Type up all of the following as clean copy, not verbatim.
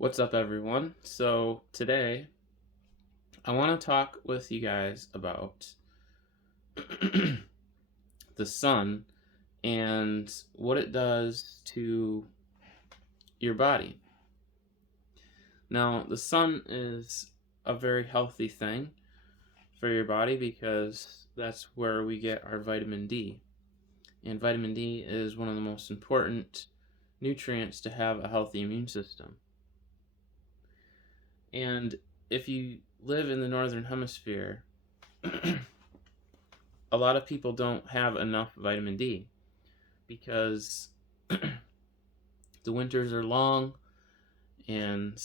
What's up, everyone? So, today I want to talk with you guys about the sun and what it does to your body. Now, the sun is a very healthy thing for your body because that's where we get our vitamin D. And vitamin D is one of the most important nutrients to have a healthy immune system. And if you live in the northern hemisphere, a lot of people don't have enough vitamin D because the winters are long and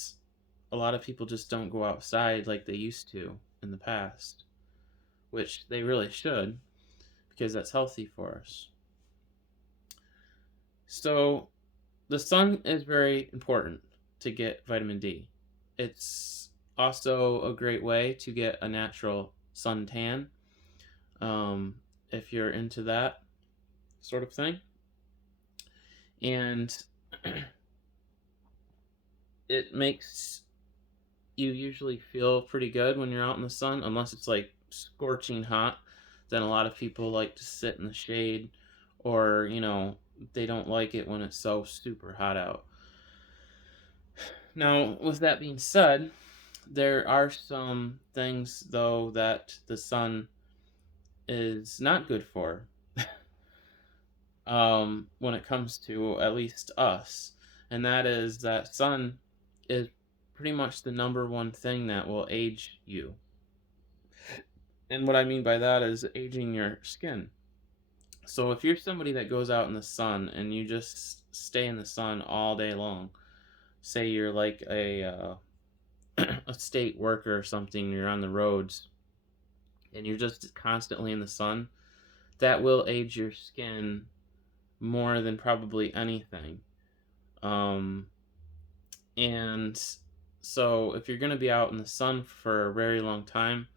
a lot of people just don't go outside like they used to in the past, which they really should because that's healthy for us. So, the sun is very important to get vitamin D. It's also a great way to get a natural suntan um, if you're into that sort of thing. And it makes you usually feel pretty good when you're out in the sun, unless it's like scorching hot. Then a lot of people like to sit in the shade, or they don't like it when it's so super hot out. Now, with that being said, there are some things though that the sun is not good for when it comes to at least us, and that is that sun is pretty much the number one thing that will age you. And what I mean by that is aging your skin. So if you're somebody that goes out in the sun and you just stay in the sun all day long, say you're like a state worker or something, you're on the roads and you're just constantly in the sun, that will age your skin more than probably anything. Um, and so if you're going to be out in the sun for a very long time,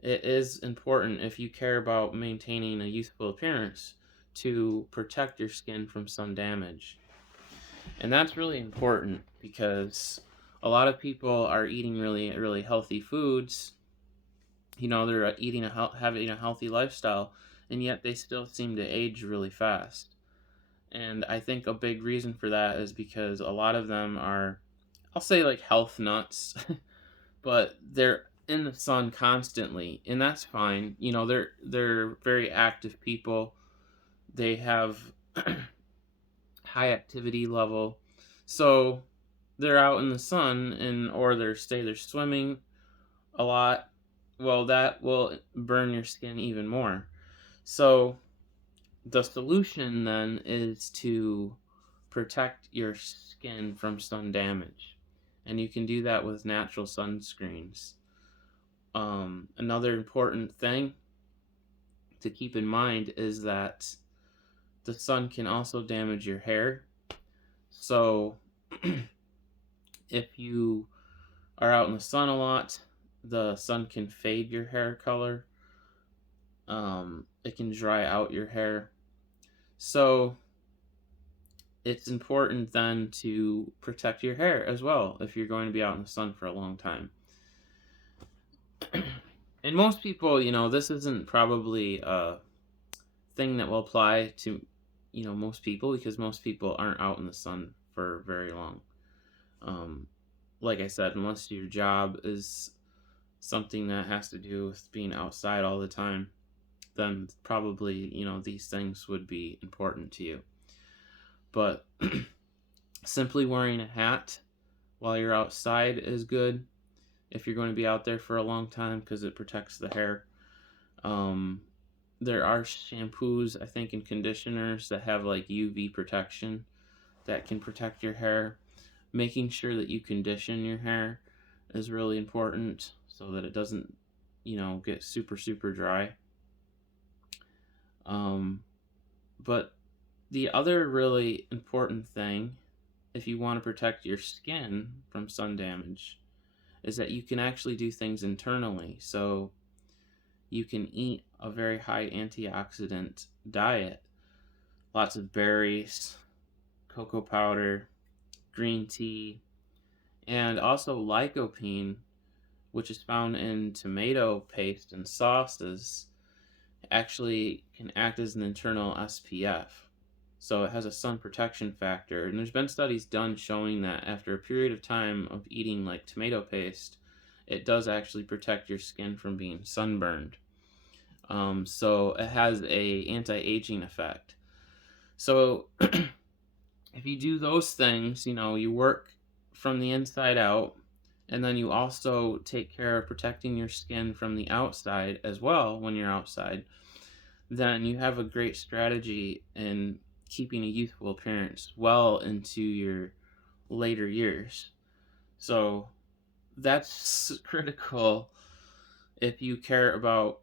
it is important, if you care about maintaining a youthful appearance, to protect your skin from sun damage. And that's really important because a lot of people are eating really, really healthy foods. They're having a healthy lifestyle, and yet they still seem to age really fast. And I think a big reason for that is because a lot of them are, I'll say, like health nuts, but they're in the sun constantly, and that's fine. They're very active people. They have high activity level, so they're out in the sun, or they're swimming a lot. Well, that will burn your skin even more. So the solution then is to protect your skin from sun damage, and you can do that with natural sunscreens. Another important thing to keep in mind is that the sun can also damage your hair. So, if you are out in the sun a lot, the sun can fade your hair color. It can dry out your hair. So, it's important then to protect your hair as well if you're going to be out in the sun for a long time. And most people, this isn't probably a thing that will apply to, most people, because most people aren't out in the sun for very long. Um, like I said, unless your job is something that has to do with being outside all the time, then probably, these things would be important to you. But simply wearing a hat while you're outside is good if you're going to be out there for a long time because it protects the hair. There are shampoos, I think, and conditioners that have like UV protection that can protect your hair. Making sure that you condition your hair is really important so that it doesn't, get super, super dry. But the other really important thing, if you want to protect your skin from sun damage, is that you can actually do things internally. So you can eat a very high antioxidant diet, lots of berries, cocoa powder, green tea, And also lycopene, which is found in tomato paste and sauces, actually can act as an internal SPF. So it has a sun protection factor. And there's been studies done showing that after a period of time of eating like tomato paste, it does actually protect your skin from being sunburned. So it has a anti-aging effect. So if you do those things, you work from the inside out, and then you also take care of protecting your skin from the outside as well when you're outside, then you have a great strategy in keeping a youthful appearance well into your later years. So that's critical if you care about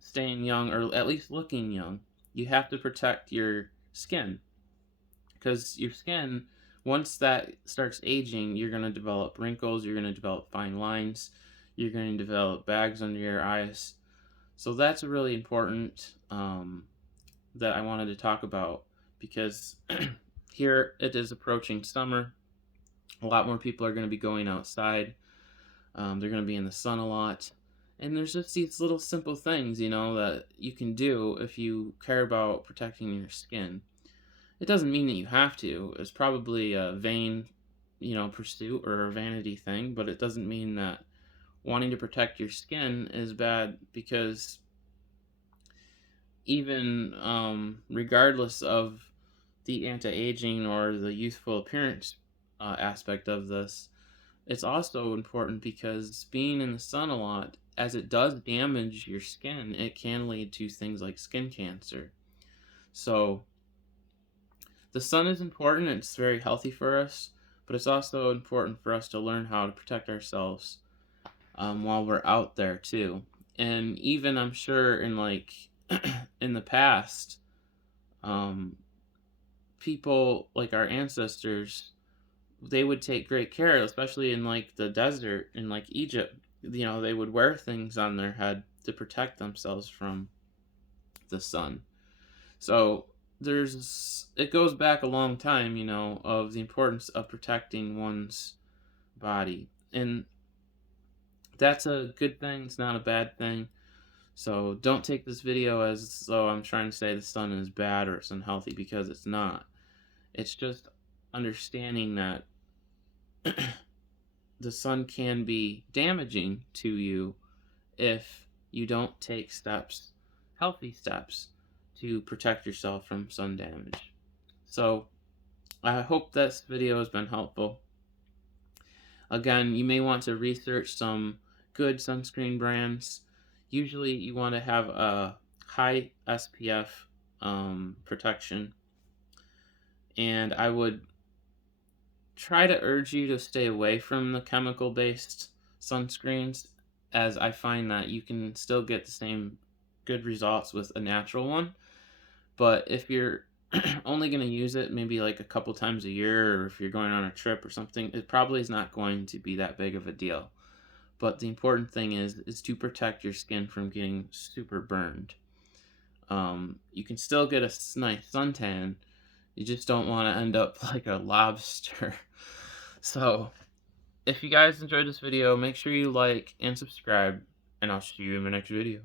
staying young or at least looking young. You have to protect your skin because your skin, once that starts aging, you're going to develop wrinkles, you're going to develop fine lines, you're going to develop bags under your eyes. So that's really important, that I wanted to talk about, because here it is approaching summer. A lot more people are going to be going outside. They're going to be in the sun a lot. And there's just these little simple things, that you can do if you care about protecting your skin. It doesn't mean that you have to. It's probably a vain, pursuit or a vanity thing, but it doesn't mean that wanting to protect your skin is bad, because even regardless of the anti-aging or the youthful appearance aspect of this, it's also important because being in the sun a lot, as it does damage your skin, it can lead to things like skin cancer. So the sun is important, it's very healthy for us, but it's also important for us to learn how to protect ourselves while we're out there too. And even I'm sure in like in the past, um, people like our ancestors, they would take great care, especially in like the desert in like Egypt. They would wear things on their head to protect themselves from the sun. So it goes back a long time, of the importance of protecting one's body. And that's a good thing, it's not a bad thing. So don't take this video as though I'm trying to say the sun is bad or it's unhealthy, because it's not. It's just understanding that the sun can be damaging to you if you don't take healthy steps, to protect yourself from sun damage. So I hope this video has been helpful. Again, you may want to research some good sunscreen brands. Usually you want to have a high SPF protection, and I would try to urge you to stay away from the chemical-based sunscreens, as I find that you can still get the same good results with a natural one. But if you're only going to use it maybe like a couple times a year, or if you're going on a trip or something, it probably is not going to be that big of a deal. But the important thing is to protect your skin from getting super burned. You can still get a nice suntan. You just don't want to end up like a lobster. So, if you guys enjoyed this video, make sure you like and subscribe, and I'll see you in my next video.